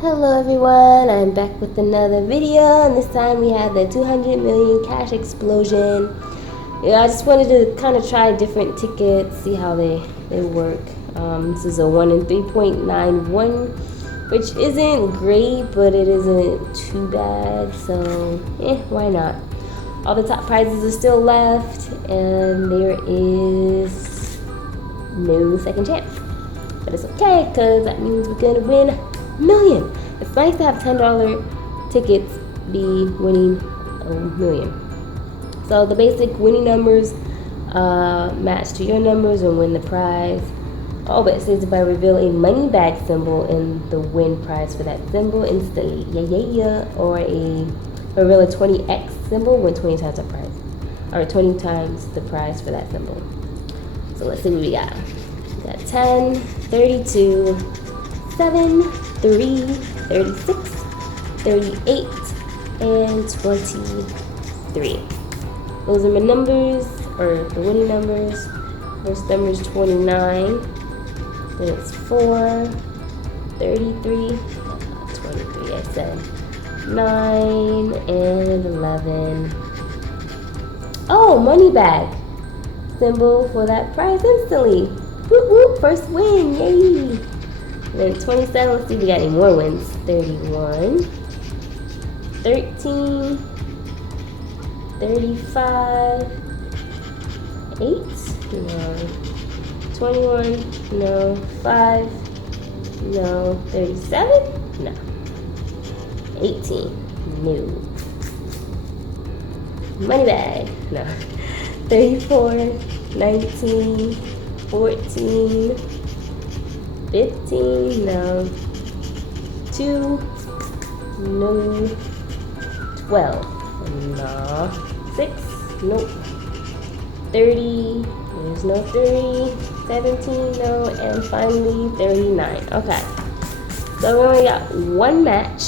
Hello everyone, I'm back with another video, and this time we have the 200 million cash explosion. I just wanted to kind of try different tickets, see how they work. This is a 1 in 3.91, which isn't great, but it isn't too bad, so why not? All the top prizes are still left, and there is no second chance. But it's okay, because that means we're gonna win million. It's nice to have $10 tickets be winning a million. So the basic winning numbers match to your numbers and win the prize. Oh, but it says if I reveal a money bag symbol in the win prize for that symbol instantly. Yeah. Or reveal a 20x symbol, win 20 times the prize. Or 20 times the prize for that symbol. So let's see what we got. We got 10, 32, 7, 3, 36, 38, and 23. Those are my numbers, or the winning numbers. First number is 29, then it's 4, 33, 23, I said, 9, and 11. Oh, money bag symbol for that prize instantly. Whoop whoop, first win, yay! Then 27, let's see if we got any more wins. 31, 13, 35, 8, no, 21, no, 5, no, 37, no, 18, no, money bag, no, 34, 19, 14, 15, no, 2, no, 12, no, 6, nope, 30, there's no 30, 17, no, and finally 39. Okay, so we only got one match.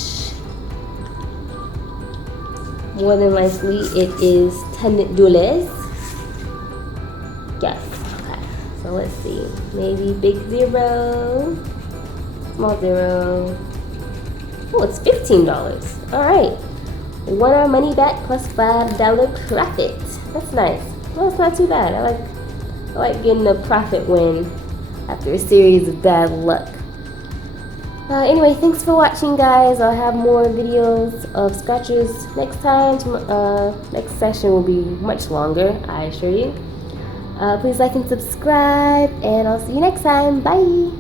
More than likely it is $10. Yes. So let's see, maybe big 0, small 0. Oh, it's $15. All right, won our money back plus $5 profit. That's nice. Well, it's not too bad. I like getting a profit win after a series of bad luck. Anyway, thanks for watching, guys. I'll have more videos of scratchers next time. Next session will be much longer, I assure you. Please like and subscribe, and I'll see you next time. Bye!